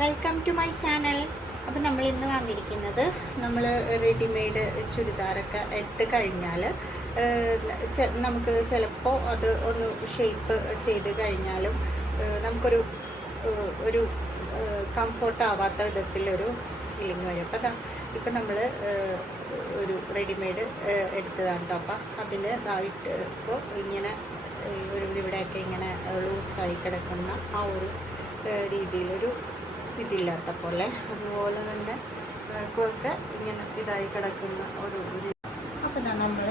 Welcome to my channel. അപ്പം നമ്മൾ ഇന്ന് വന്നിരിക്കുന്നത് നമ്മൾ റെഡിമെയ്ഡ് ചുരിദാറൊക്കെ എടുത്ത് കഴിഞ്ഞാൽ നമുക്ക് ചിലപ്പോൾ അത് ഒന്ന് ഷേപ്പ് ചെയ്ത് കഴിഞ്ഞാലും നമുക്കൊരു ഒരു കംഫോർട്ട് ആവാത്ത വിധത്തിലൊരു ഫീലിംഗ് വരും. അപ്പം ഇപ്പം നമ്മൾ ഒരു റെഡിമെയ്ഡ് എടുത്തതാണ് കേട്ടോ. അപ്പം അതിന് ഇതായിട്ട് ഇപ്പോൾ ഇങ്ങനെ ഒരു ഇവിടെയൊക്കെ ഇങ്ങനെ ലൂസായി കിടക്കുന്ന ആ ഒരു രീതിയിലൊരു ഇതില്ലാത്ത പോലെ, അതുപോലെ തന്നെ ഒക്കെ ഇങ്ങനെ ഇതായി കിടക്കുന്ന ഒരു അപ്പം നമ്മൾ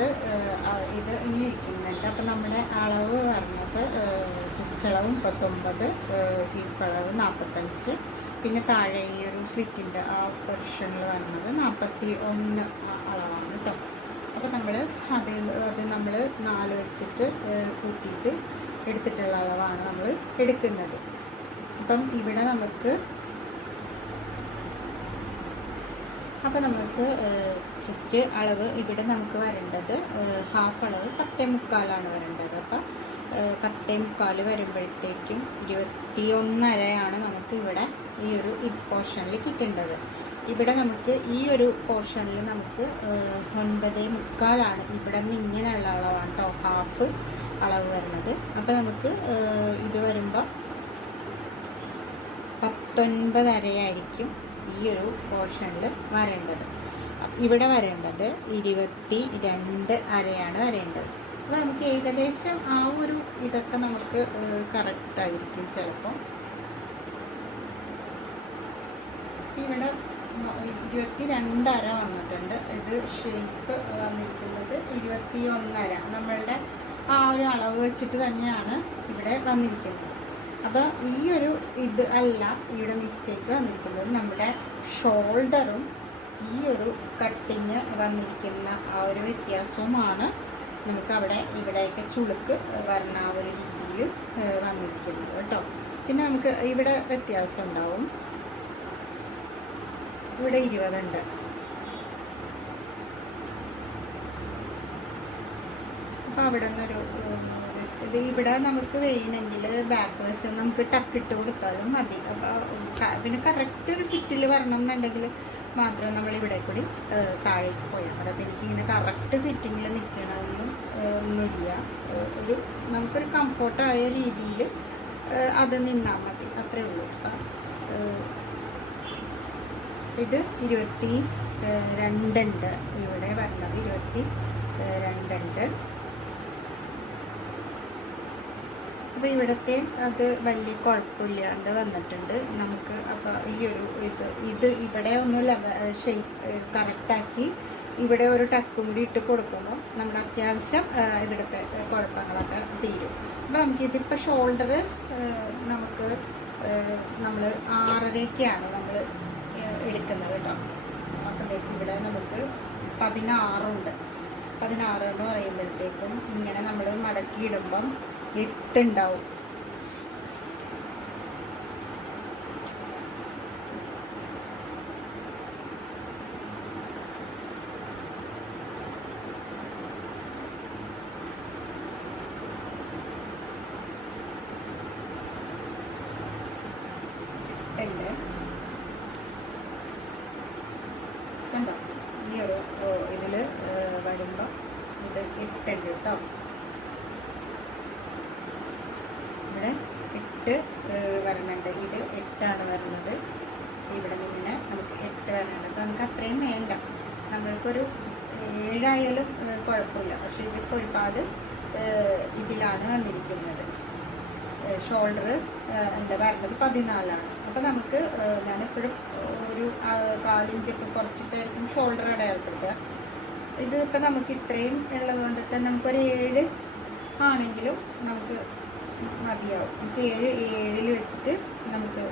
ഇത് ഇനി ഇരിക്കുന്നുണ്ട്. അപ്പം നമ്മുടെ അളവ് പറഞ്ഞത് ചെസ്റ്റ് അളവ് 39, ഹീപ്പ് 45, പിന്നെ താഴെ ഈ ഒരു സ്ലിറ്റിൻ്റെ ആ പൊസിഷനിൽ വരുന്നത് 41 അളവാണ് കേട്ടോ. അപ്പം നമ്മൾ അത് നമ്മൾ 4 വെച്ചിട്ട് കൂട്ടിയിട്ട് എടുത്തിട്ടുള്ള അളവാണ് നമ്മൾ എടുക്കുന്നത്. അപ്പം ഇവിടെ നമുക്ക് ചെസ്റ്റ് അളവ് ഇവിടെ നമുക്ക് വരേണ്ടത് ഹാഫ് അളവ് 10.75 വരേണ്ടത്. അപ്പം 10.75 വരുമ്പോഴത്തേക്കും 21.5 നമുക്ക് ഇവിടെ ഈ ഒരു പോർഷനിൽ കിട്ടേണ്ടത്. ഇവിടെ നമുക്ക് ഈ ഒരു പോർഷനിൽ നമുക്ക് 9.75 ഇവിടെ നിന്ന് ഇങ്ങനെയുള്ള അളവാണ് കേട്ടോ, ഹാഫ് അളവ് വരുന്നത്. അപ്പം നമുക്ക് ഇത് വരുമ്പോൾ 19.5 ആയിരിക്കും ഈ ഒരു പോർഷനിൽ വരേണ്ടത്. ഇവിടെ വരേണ്ടത് 22.5 വരേണ്ടത്. അപ്പോൾ നമുക്ക് ഏകദേശം ആ ഒരു ഇതൊക്കെ നമുക്ക് കറക്റ്റായിരിക്കും. ചിലപ്പോൾ ഇവിടെ 22.5 വന്നിട്ടുണ്ട്. ഇത് ഷേപ്പ് വന്നിരിക്കുന്നത് 21.5. നമ്മളുടെ ആ ഒരു അളവ് വെച്ചിട്ട് തന്നെയാണ് ഇവിടെ വന്നിരിക്കുന്നത്. അപ്പോൾ ഈ ഒരു ഇത് അല്ല ഇവിടെ മിസ്റ്റേക്ക് വന്നിരിക്കുന്നത്. നമ്മുടെ ഷോൾഡറും ഈ ഒരു കട്ടിങ് വന്നിരിക്കുന്ന ആ ഒരു വ്യത്യാസവുമാണ് നമുക്ക് ഇവിടെയൊക്കെ ചുളുക്ക് വരുന്ന ആ ഒരു രീതിയിൽ വന്നിരിക്കുന്നത് കേട്ടോ. പിന്നെ നമുക്ക് ഇവിടെ വ്യത്യാസം ഉണ്ടാവും. ഇവിടെ 20 ഉണ്ട്. അപ്പോൾ അവിടെ നിന്നൊരു ഇത് ഇവിടെ നമുക്ക് വേണമെങ്കിൽ ബാക്ക് വശം നമുക്ക് ടക്കിട്ട് കൊടുത്താലും മതി. അപ്പോൾ പിന്നെ കറക്റ്റ് ഒരു ഫിറ്റിൽ വരണം എന്നുണ്ടെങ്കിൽ മാത്രം നമ്മൾ ഇവിടെ കൂടി താഴേക്ക് പോയാൽ മതി. അപ്പോൾ എനിക്കിങ്ങനെ കറക്റ്റ് ഫിറ്റിങ്ങിൽ നിൽക്കണമെന്നും ഒന്നുമില്ല. നമുക്കൊരു കംഫോർട്ടായ രീതിയിൽ അത് നിന്നാൽ മതി, അത്രേ ഉള്ളൂ. അപ്പം ഇത് 22 ഉണ്ട് ഇവിടെ വരണത്. 22 ഉണ്ട്. അപ്പോൾ ഇവിടത്തെ അത് വലിയ കുഴപ്പമില്ലാണ്ട് വന്നിട്ടുണ്ട് നമുക്ക്. അപ്പോൾ ഈ ഒരു ഇത് ഇവിടെ ഒന്നും ഷേപ്പ് കറക്റ്റാക്കി ഇവിടെ ഒരു ടക്കും കൂടി ഇട്ട് കൊടുക്കുമ്പോൾ നമ്മുടെ അത്യാവശ്യം ഇവിടുത്തെ കുഴപ്പങ്ങളൊക്കെ തീരും. അപ്പോൾ നമുക്കിതിപ്പോൾ ഷോൾഡർ നമ്മൾ 6.5 നമ്മൾ എടുക്കുന്നത് കേട്ടോ. അപ്പോഴത്തേക്കും ഇവിടെ നമുക്ക് 16 ഉണ്ട്. 16 എന്ന് പറയുമ്പോഴത്തേക്കും ഇങ്ങനെ നമ്മൾ മടക്കി ഇടുമ്പം 8 ഉണ്ടാവും. കണ്ടോ, ഈ ഒരു ഇതിൽ വരുമ്പോൾ ഇത് 8 ഉണ്ട് കേട്ടോ. ഇവിടെ 8 വരുന്നുണ്ട്. ഇത് 8 വരുന്നത്. ഇവിടെ നിന്ന് നമുക്ക് 8 വരുന്നുണ്ട്. നമുക്ക് അത്രയും വേണ്ട. നമ്മൾക്കൊരു 7 ആയാലും കുഴപ്പമില്ല. പക്ഷെ ഇതിപ്പോൾ ഒരുപാട് ഇതിലാണ് വന്നിരിക്കുന്നത്. ഷോൾഡർ എന്താ വരുന്നത് 14. അപ്പോൾ നമുക്ക് ഞാനെപ്പോഴും ഒരു 4 ഇഞ്ചൊക്കെ കുറച്ചിട്ടായിരിക്കും ഷോൾഡർ അടയാളപ്പെടുത്തുക. ഇതിപ്പോൾ നമുക്ക് ഇത്രയും ഉള്ളത് കൊണ്ടിട്ട് നമുക്കൊരു 7 ആണെങ്കിലും നമുക്ക് മതിയാവും. നമുക്ക് 7 വെച്ചിട്ട് നമുക്ക്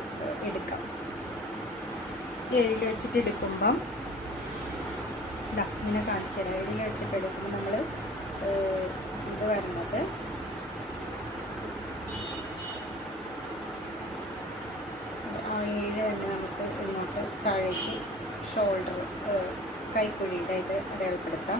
എടുക്കാം. 7 വെച്ചിട്ട് എടുക്കുമ്പം ഇങ്ങനെ കാണിച്ചു തരാം. 7 വെച്ചിട്ട് എടുക്കുമ്പോൾ നമ്മൾ ഇത് വരുന്നത് 7 തന്നെ നമുക്ക് ഇങ്ങോട്ട് താഴേക്ക് ഷോൾഡർ കൈക്കുഴിയുടെ ഇത് അടയാളപ്പെടുത്താം.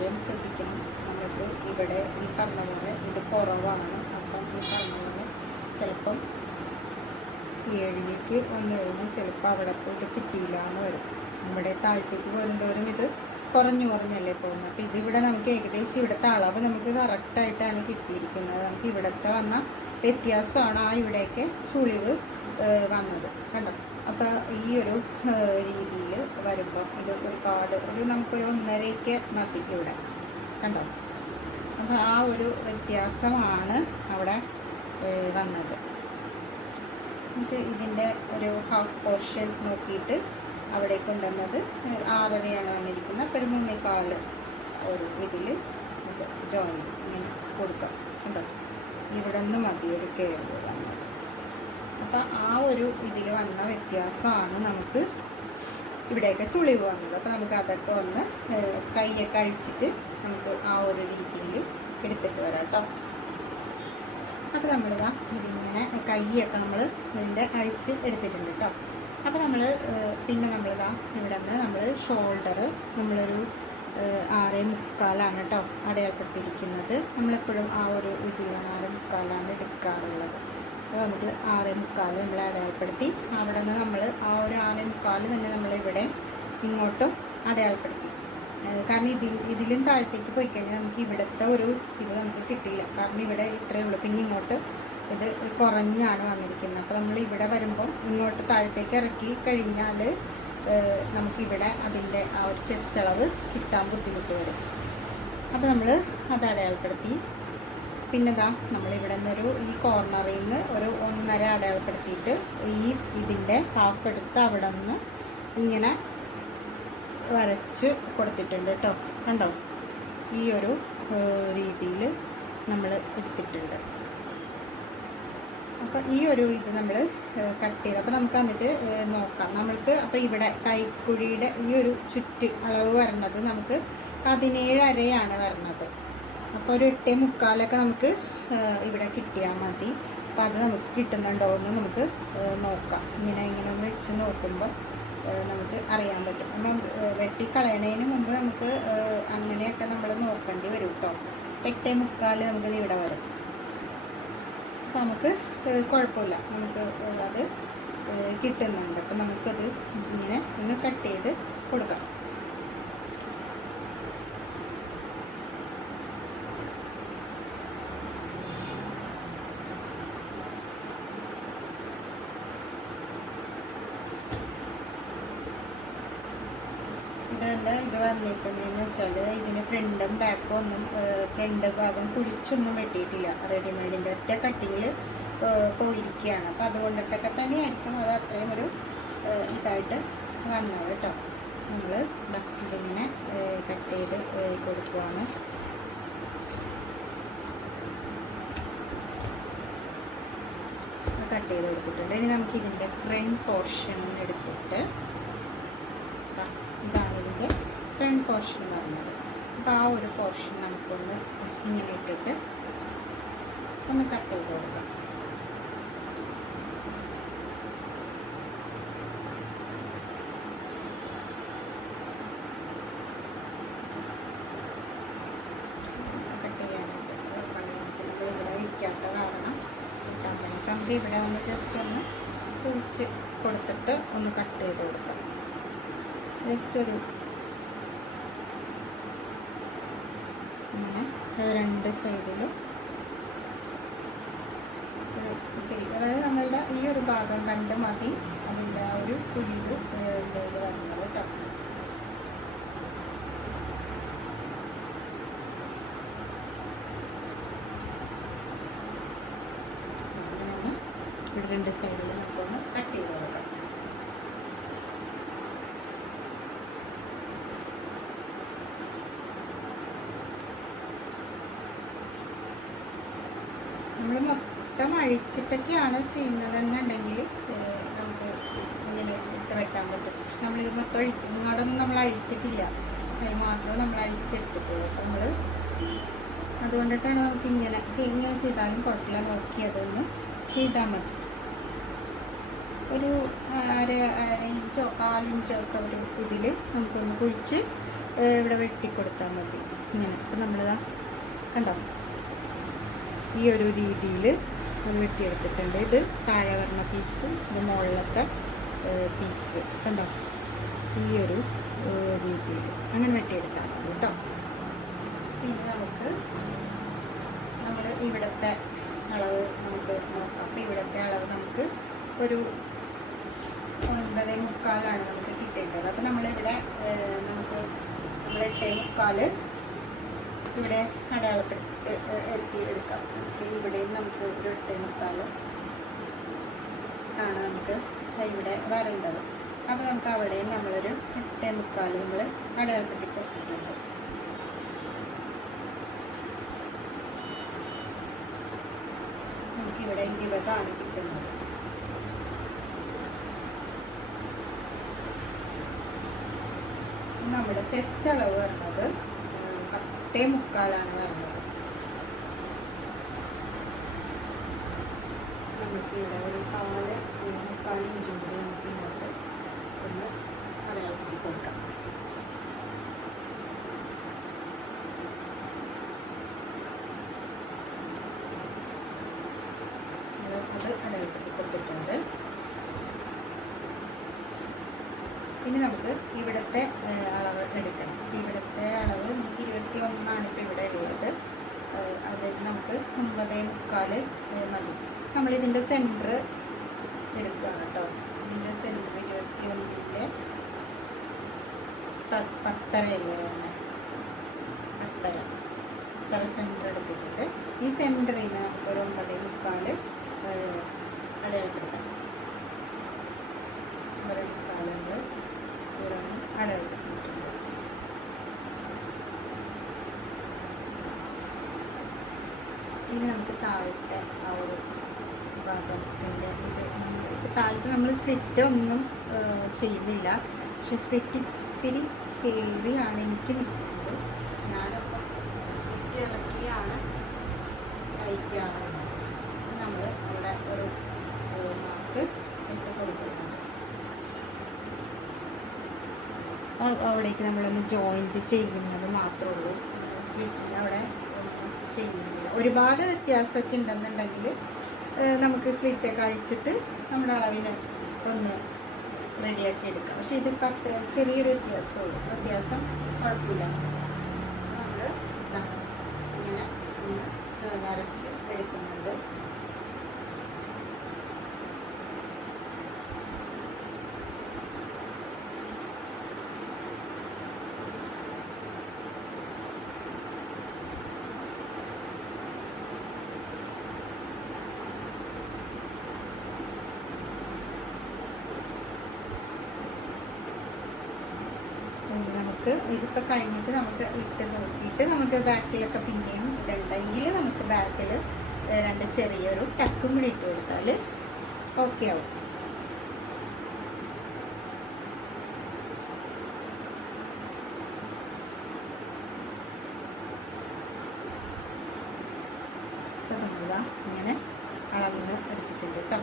കാര്യം ശ്രദ്ധിക്കണം. നമുക്ക് ഇവിടെ ഈ പറഞ്ഞ പോലെ ഇത് കുറവാണ്. അപ്പം ഈ പറഞ്ഞ പോലെ ചിലപ്പം 7ലേക്ക് വന്നു കഴിഞ്ഞാൽ ചിലപ്പോൾ അവിടത്തെ ഇത് കിട്ടിയില്ല എന്ന് വരും. നമ്മുടെ താഴത്തേക്ക് വരുന്തോറും ഇത് കുറഞ്ഞല്ലേ പോകുന്നത്. അപ്പോൾ ഇതിവിടെ നമുക്ക് ഏകദേശം ഇവിടുത്തെ അളവ് നമുക്ക് കറക്റ്റായിട്ടാണ് കിട്ടിയിരിക്കുന്നത്. നമുക്ക് ഇവിടുത്തെ വന്ന വ്യത്യാസമാണ് ആ ഇവിടേക്ക് ചുളിവ് വന്നത്, കണ്ടോ. അപ്പോൾ ഈ ഒരു രീതിയിൽ വരുമ്പോൾ ഇത് ഒരുപാട് നമുക്കൊരു 1.5 മതി ഇവിടെ, കണ്ടോ. അപ്പോൾ ആ ഒരു വ്യത്യാസമാണ് അവിടെ വന്നത്. നമുക്ക് ഇതിൻ്റെ ഒരു ഹാഫ് പോർഷൻ നോക്കിയിട്ട് അവിടെ കൊണ്ടുവന്നത് 6.5 വന്നിരിക്കുന്നത്. അപ്പോൾ ഒരു 3.25 ഒരു ഇതിൽ ഇത് ജോയിൻ ഇങ്ങനെ കൊടുക്കാം, കണ്ടോ. ഇവിടെ നിന്ന് മതി ഒരു കെയർ വന്നത്. അപ്പം ആ ഒരു ഇതിൽ വന്ന വ്യത്യാസമാണ് നമുക്ക് ഇവിടെയൊക്കെ ചുളിവ് വന്നത്. അപ്പോൾ നമുക്ക് അതൊക്കെ ഒന്ന് കൈയൊക്കെ അഴിച്ചിട്ട് നമുക്ക് ആ ഒരു രീതിയിൽ എടുത്തിട്ട് വരാം കേട്ടോ. അപ്പോൾ നമ്മളിതാ ഇതിങ്ങനെ കൈയൊക്കെ നമ്മൾ ഇതിൻ്റെ അഴിച്ച് എടുത്തിട്ടുണ്ട് കേട്ടോ. അപ്പോൾ നമ്മൾ പിന്നെ നമ്മളിതാ ഇവിടെ നിന്ന് നമ്മൾ ഷോൾഡർ നമ്മളൊരു 6.25 കേട്ടോ അടയാളപ്പെടുത്തിയിരിക്കുന്നത്. നമ്മളെപ്പോഴും ആ ഒരു ഇതിലാണ് 6.25 എടുക്കാറുള്ളത്. അപ്പോൾ നമുക്ക് 6.25 നമ്മൾ അടയാളപ്പെടുത്തി. അവിടെ നിന്ന് നമ്മൾ ആ ഒരു 6.25 തന്നെ നമ്മളിവിടെ ഇങ്ങോട്ടും അടയാളപ്പെടുത്തി. കാരണം ഇതിലും താഴത്തേക്ക് പോയി കഴിഞ്ഞാൽ നമുക്ക് ഇവിടുത്തെ ഒരു ഇത് നമുക്ക് കിട്ടില്ല. കാരണം ഇവിടെ ഇത്രയേ ഉള്ളൂ. പിന്നെ ഇങ്ങോട്ട് ഇത് കുറഞ്ഞാണ് വന്നിരിക്കുന്നത്. അപ്പോൾ നമ്മൾ ഇവിടെ വരുമ്പം ഇങ്ങോട്ട് താഴത്തേക്ക് ഇറക്കി കഴിഞ്ഞാൽ നമുക്കിവിടെ അതിൻ്റെ ആ ഒരു ചെസ്റ്റ് അളവ് കിട്ടാൻ ബുദ്ധിമുട്ട് വരും. അപ്പോൾ നമ്മൾ അത് അടയാളപ്പെടുത്തി. പിന്നെ ഇതാ നമ്മളിവിടെ നിന്നൊരു ഈ കോർണറിൽ നിന്ന് ഒരു 1.5 അടയാളപ്പെടുത്തിയിട്ട് ഈ ഇതിൻ്റെ ഹാഫ് എടുത്ത് അവിടെ നിന്ന് ഇങ്ങനെ വരച്ച് കൊടുത്തിട്ടുണ്ട് കേട്ടോ, കണ്ടോ. ഈ ഒരു രീതിയിൽ നമ്മൾ എടുത്തിട്ടുണ്ട്. അപ്പോൾ ഈ ഒരു ഇത് നമ്മൾ കട്ട് ചെയ്ത് അപ്പോൾ നമുക്ക് എന്നിട്ട് നോക്കാം. നമ്മൾക്ക് അപ്പോൾ ഇവിടെ കൈക്കുഴിയുടെ ഈ ഒരു ചുറ്റ് അളവ് വരുന്നത് നമുക്ക് 17.5 വരുന്നത്. അപ്പോൾ ഒരു 8.25 നമുക്ക് ഇവിടെ കിട്ടിയാൽ മതി. അപ്പോൾ അത് നമുക്ക് കിട്ടുന്നുണ്ടോ എന്ന് നമുക്ക് നോക്കാം. ഇങ്ങനെ ഒന്ന് വെച്ച് നോക്കുമ്പോൾ നമുക്ക് അറിയാൻ പറ്റും. അപ്പം വെട്ടിക്കളയണതിന് മുമ്പ് നമുക്ക് അങ്ങനെയൊക്കെ നമ്മൾ നോക്കേണ്ടി വരും കേട്ടോ. 8.25 നമുക്കിത് ഇവിടെ വരും. അപ്പോൾ നമുക്ക് കുഴപ്പമില്ല, നമുക്ക് അത് കിട്ടുന്നുണ്ട്. അപ്പം നമുക്കത് ഇങ്ങനെ ഒന്ന് കട്ട് ചെയ്ത് കൊടുക്കാം. ഇത് വന്നിട്ടുണ്ടെന്ന് വെച്ചാൽ ഇതിന് ഫ്രണ്ടും ബാക്കും ഒന്നും ഫ്രണ്ട് ഭാഗം കുഴിച്ചൊന്നും വെട്ടിയിട്ടില്ല. റെഡിമെയ്ഡിൻ്റെ ഒറ്റ കട്ടിങ്ങിൽ പോയിരിക്കുകയാണ്. അപ്പോൾ അതുകൊണ്ടിട്ടൊക്കെ തന്നെയായിരിക്കും അത് അത്രയും ഒരു ഇതായിട്ട് വന്നത് കേട്ടോ. നമ്മൾ ഇതിങ്ങനെ കട്ട് ചെയ്ത് കൊടുക്കുവാണ്. കട്ട് ചെയ്ത് കൊടുത്തിട്ടുണ്ട്. ഇനി നമുക്ക് ഇതിൻ്റെ ഫ്രണ്ട് പോർഷൻ എടുത്തിട്ട് ഇതാണ് ഇതിൻ്റെ ഫ്രണ്ട് പോർഷൻ വരുന്നത്. അപ്പോൾ ആ ഒരു പോർഷൻ നമുക്കൊന്ന് ഇങ്ങനെ ഇട്ടിട്ട് ഒന്ന് കട്ട് ചെയ്ത് കൊടുക്കാം. കട്ട് ചെയ്യാനായിട്ട് നമ്മളിവിടെ വയ്ക്കാത്ത കാരണം കിട്ടാൻ വേണ്ടി നമുക്ക് ഇവിടെ ഒന്ന് ജസ്റ്റ് ഒന്ന് കുഴിച്ച് കൊടുത്തിട്ട് ഒന്ന് കട്ട് ചെയ്ത് കൊടുക്കാം. ജസ്റ്റ് ഒരു ഇങ്ങനെ 2 സൈഡിലും അതായത് നമ്മളുടെ ഈ ഒരു ഭാഗം കണ്ട് മതി അതിൻ്റെ ആ ഒരു കുഴിവ് വരുന്നത് കേട്ടോ. അങ്ങനെയാണ് ഇവിടെ 2 സൈഡിലും നമുക്കൊന്ന് കട്ട് ചെയ്ത് കൊടുക്കാം. നമ്മൾ മൊത്തം അഴിച്ചിട്ടൊക്കെയാണ് ചെയ്യുന്നതെന്നുണ്ടെങ്കിൽ നമുക്ക് ഇങ്ങനെ ഇട്ട് വെട്ടാൻ പറ്റും. പക്ഷെ നമ്മളിത് മൊത്തം ഇങ്ങോട്ടൊന്നും നമ്മൾ അഴിച്ചിട്ടില്ല, അത് മാത്രമേ നമ്മൾ അഴിച്ചെടുത്തിട്ടുള്ളൂ. അപ്പം നമ്മൾ അതുകൊണ്ടിട്ടാണ് നമുക്ക് ഇങ്ങനെ ചെയ്താലും കുഴപ്പമില്ല. നോക്കി അതൊന്ന് ചെയ്താൽ മതി. ഒരു അര ഇഞ്ചോ 1/4 ഇഞ്ചോ ഒക്കെ ഒരു ഇതിൽ നമുക്കൊന്ന് കുഴിച്ച് ഇവിടെ വെട്ടിക്കൊടുത്താൽ മതി. ഇങ്ങനെ. അപ്പം നമ്മളിതാ കണ്ടോ, ഈ ഒരു രീതിയിൽ അത് വെട്ടിയെടുത്തിട്ടുണ്ട്. ഇത് താഴെ വരുന്ന പീസ്, ഇത് മുകളിലത്തെ പീസ് കണ്ടോ, ഈ ഒരു രീതിയിൽ അങ്ങനെ വെട്ടിയെടുത്താൽ മതി കേട്ടോ. പിന്നെ നമ്മൾ ഇവിടുത്തെ അളവ് നമുക്ക് നോക്കാം. അപ്പോൾ ഇവിടുത്തെ അളവ് നമുക്ക് ഒരു 9:45 നമുക്ക് കിട്ടേണ്ടത്. അപ്പോൾ നമ്മളിവിടെ നമ്മൾ 8:45 ഇവിടെ അടയാളപ്പെടുത്തി എടുക്കാം. ഇവിടെയും നമുക്ക് ഒരു 8:45 ആണ് നമുക്ക് ഇവിടെ വരേണ്ടത്. അപ്പോൾ നമുക്ക് അവിടെയും നമ്മളൊരു 8:45 നമ്മൾ അടയാളപ്പെടുത്തി കൊടുത്തിട്ടുണ്ട്. നമുക്കിവിടെ 20 കിട്ടുന്നത്. നമ്മുടെ ചെസ്റ്റ് അളവ് വരുന്നത് 10:45 വരുന്നത്. നമുക്ക് ഇവിടെ ഒരു 4-4.5 ഇഞ്ചും കൂടി നമുക്ക് ഇങ്ങോട്ട് ഒന്ന് അടയാളപ്പെടുത്തി കൊടുക്കാം. അത് അടയാളപ്പെടുത്തി കൊടുത്തിട്ടുണ്ട്. ഇനി നമുക്ക് ഇവിടുത്തെ അളവ് എടുക്കണം. ഇവിടുത്തെ അളവ് നമുക്ക് 21 ഇപ്പോൾ ഇവിടെ ഉള്ളത്. അത് നമുക്ക് 9:45 മതി. നമ്മളിതിൻ്റെ സെൻറ്റർ എടുക്കുകയാണ് കേട്ടോ. ഇതിൻ്റെ സെൻറ്റർ 21-ൻ്റെ 10.5 സെൻറ്റർ എടുത്തിട്ടുണ്ട്. ഈ സെൻറ്ററിന് നമുക്കൊരു 9:45 അടയാളപ്പെടുത്താം. 9:45 അടയാളപ്പെടുത്തിയിട്ടുണ്ട്. ഇനി നമുക്ക് താഴത്തെ ആ ഒരു ഭാഗത്തിൻ്റെ ഇപ്പോൾ താഴത്തെ നമ്മൾ സ്ലിറ്റ് ഒന്നും ചെയ്യുന്നില്ല. പക്ഷെ സ്ലിറ്റ് ഇത്തിരി കയറിയാണ് എനിക്ക് നിൽക്കുന്നത്. ഞാനപ്പോൾ സ്ലിറ്റ് ഇറക്കിയാണ് തയ്ക്കാറുള്ളത്. നമ്മൾ അവിടെ ഒരു മാർക്ക് എടുത്ത് കൊടുക്കുന്നുണ്ട്. അവിടേക്ക് നമ്മളൊന്ന് ജോയിൻറ്റ് ചെയ്യുന്നത് മാത്രമേ ഉള്ളൂ. സ്ലിറ്റിന് അവിടെ ചെയ്യുന്നില്ല. ഒരുപാട് വ്യത്യാസമൊക്കെ ഉണ്ടെന്നുണ്ടെങ്കിൽ നമുക്ക് സ്ലിറ്റൊക്കെ അഴിച്ചിട്ട് നമ്മുടെ അളവിന് ഒന്ന് റെഡിയാക്കി എടുക്കാം. പക്ഷെ ഇതിപ്പോൾ അത്ര ചെറിയൊരു വ്യത്യാസമുള്ളൂ. വ്യത്യാസം കുഴപ്പമില്ല. നമ്മൾ ഇങ്ങനെ വരച്ച് എടുക്കുന്നുണ്ട്. നമുക്ക് ഇതിപ്പോൾ കഴിഞ്ഞിട്ട് നമുക്ക് ഇട്ട് നോക്കിയിട്ട് നമുക്ക് ബാക്കിലൊക്കെ പിന്നെയും ഇതുണ്ടെങ്കിൽ നമുക്ക് ബാക്കിൽ 2 ചെറിയൊരു ടക്കും കൂടി ഇട്ട് കൊടുത്താൽ ഓക്കെ ആവും. അപ്പോൾ നമ്മളിതാ ഇങ്ങനെ അളവിന് എടുത്തിട്ടുണ്ട് കേട്ടോ.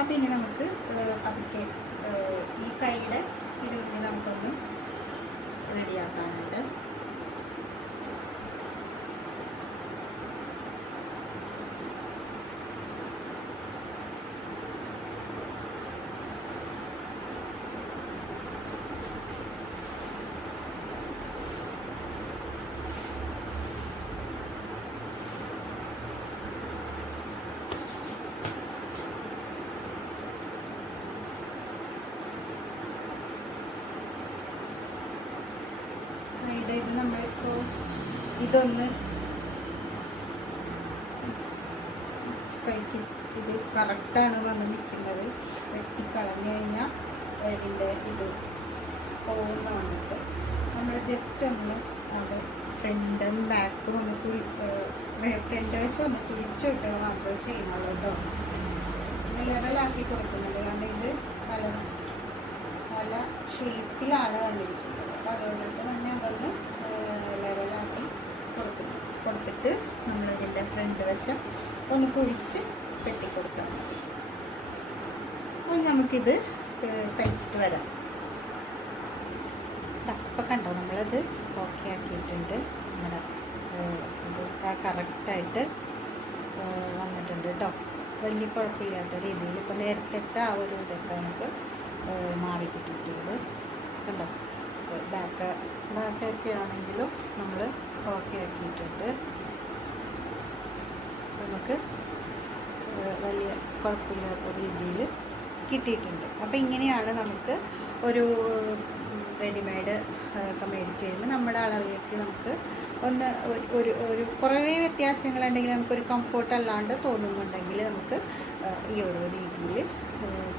അപ്പം ഇനി നമുക്ക് പതുക്കെ ഈ കൈയുടെ ഇതുകൊണ്ട് നമുക്കൊന്ന് റെഡിയാക്കാനുണ്ട്. ഇത് നമ്മളിപ്പോൾ ഇതൊന്ന് കൈക്ക് ഇത് കറക്റ്റാണ് വന്ന് നിൽക്കുന്നത്. വെട്ടിക്കളഞ്ഞു കഴിഞ്ഞാൽ ഇതിൻ്റെ ഇത് പോകുന്ന വന്നിട്ട് നമ്മൾ ജസ്റ്റ് ഒന്ന് അത് ഫ്രണ്ടും ബാക്കും ഒന്ന് ഫ്രണ്ട് വശം ഒന്ന് കുഴിച്ചു വിട്ടുക മാത്രമേ ചെയ്യുന്നുള്ളൂ കേട്ടോ. ലെവലാക്കി കൊടുക്കുന്നുണ്ട്. കാരണം ഇത് പല ഷേപ്പിലാണ് വന്നിരിക്കുന്നത്. അപ്പോൾ അതുകൊണ്ടിട്ട് തന്നെ അതൊന്ന് ലെവലാക്കി കൊടുത്തിട്ട് നമ്മളിതിൻ്റെ ഫ്രണ്ട് വശം ഒന്ന് കുഴിച്ച് വെട്ടിക്കൊടുക്കണം. അപ്പോൾ നമുക്കിത് തയ്ച്ചിട്ട് വരാം. അപ്പം കണ്ടോ, നമ്മളത് ഓക്കെ ആക്കിയിട്ടുണ്ട്. നമ്മുടെ ഇത് കറക്റ്റായിട്ട് വന്നിട്ടുണ്ട് കേട്ടോ. വലിയ കുഴപ്പമില്ലാത്ത രീതിയിൽ ഇപ്പോൾ നേരത്തെ ആ ഒരു ഇതൊക്കെ നമുക്ക് മാറി കിട്ടിയിട്ടുണ്ട് കണ്ടോ. ബാക്കൊക്കെ ആണെങ്കിലും നമ്മൾ ഓക്കെ ആക്കിയിട്ടുണ്ട്. നമുക്ക് വലിയ കുഴപ്പമില്ലാത്ത രീതിയിൽ കിട്ടിയിട്ടുണ്ട്. അപ്പോൾ ഇങ്ങനെയാണ് നമുക്ക് ഒരു റെഡിമെയ്ഡ് ഒക്കെ മേടിച്ച് കഴിയുമ്പോൾ നമ്മുടെ അളവിലേക്ക് നമുക്ക് ഒന്ന് ഒരു കുറേ വ്യത്യാസങ്ങളുണ്ടെങ്കിൽ നമുക്കൊരു കംഫോർട്ട് അല്ലാണ്ട് തോന്നുന്നുണ്ടെങ്കിൽ നമുക്ക് ഈ ഒരു രീതിയിൽ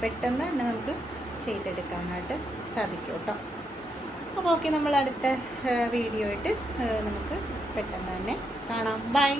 പെട്ടെന്ന് തന്നെ നമുക്ക് ചെയ്തെടുക്കാനായിട്ട് സാധിക്കും കേട്ടോ. അപ്പോൾ ഓക്കെ, നമ്മൾ അടുത്ത വീഡിയോ ആയിട്ട് നമുക്ക് പെട്ടെന്ന് തന്നെ കാണാം. ബൈ.